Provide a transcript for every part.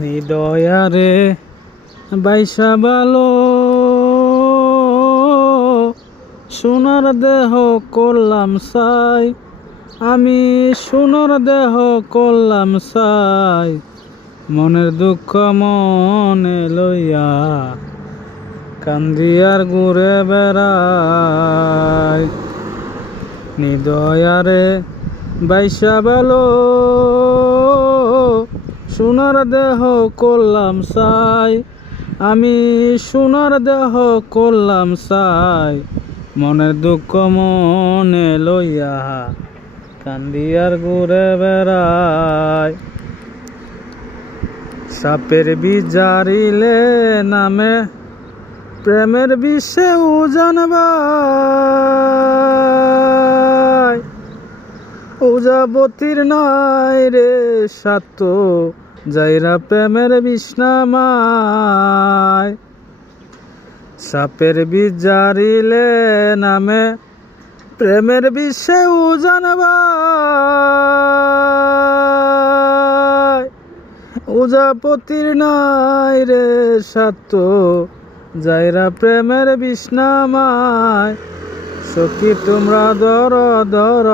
নিদয়ারে বাইসা ভালো সোনার দেহ করলাম সাই, আমি সোনার দেহ করলাম সাই, মনের দুঃখ মনে লইয়া কান্দিয়ার ঘুরে বেড়াই। নিদয়ারে বাইসা ভালো সোনার দেহ করলাম সাই, আমি সোনার দেহ করলাম সাই, মনের দুঃখ মনে লইয়া কান্দিয়ার ঘুরে বেড়াই। সাপের বিজারিলে নামে প্রেমের বিষে জানবাই, উজাবতীর নাই রে সাত যাইরা প্রেমের বিষ্ণামায়। সাপের বিজারিলে নামে প্রেমের বিষে জানবাই, উজাপতির নাই রে সাত যাইরা প্রেমের বিষ্ণামায়। সখী তোমরা দর দর,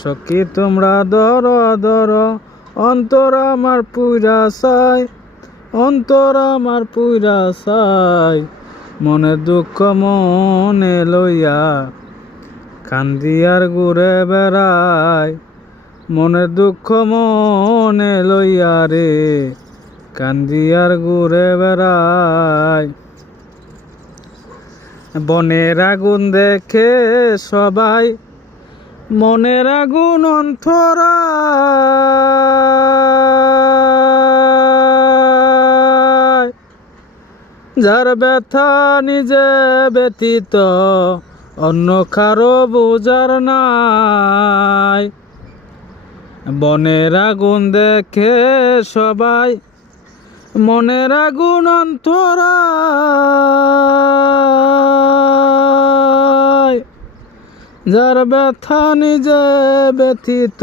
সখী তোমরা দর দর, অন্তর আমার পুইরা চাই, অন্তর আমার পুইরা চাই, মনের দুঃখ মনে লইয়া কান্দিয়ার ঘুরে বেড়াই। মনের দুঃখ মনে লইয়া রে কান্দিয়ার ঘুরে বেড়াই। বনের আগুন দেখে সবাই মনের আগুন অন্তরা, যার ব্যথা নিজে ব্যতীত অন্য কারো বোঝার নাই। বনের আগুন দেখে সবাই মনের আগুন অন্তরা, যার ব্যথা নিজে ব্যথিত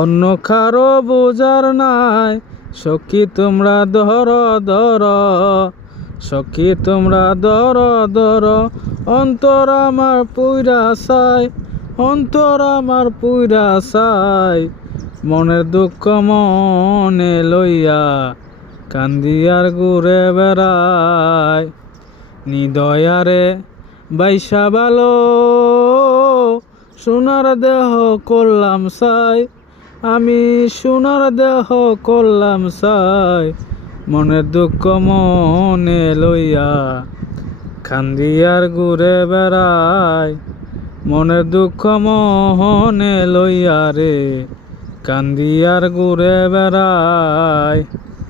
অন্য কারো বোঝার নাই। সখী তোমরা ধর ধর, সখী তোমরা ধর ধর, অন্তর আমার পুইরা চাই, অন্তর আমার পুইরা চাই, মনের দুঃখ মনে লইয়া কান্দিয়ার ঘুরে বেড়াই। নিদয়ারে বাইসা ভালো সোনার দেহ করলাম সাই, আমি সোনার দেহ করলাম সাই, মনের দুঃখ মনে লইয়া কান্দিয়ার ঘুরে বেড়াই। মনের দুঃখ মনে লইয়া রে কান্দিয়ার ঘুরে বেড়াই।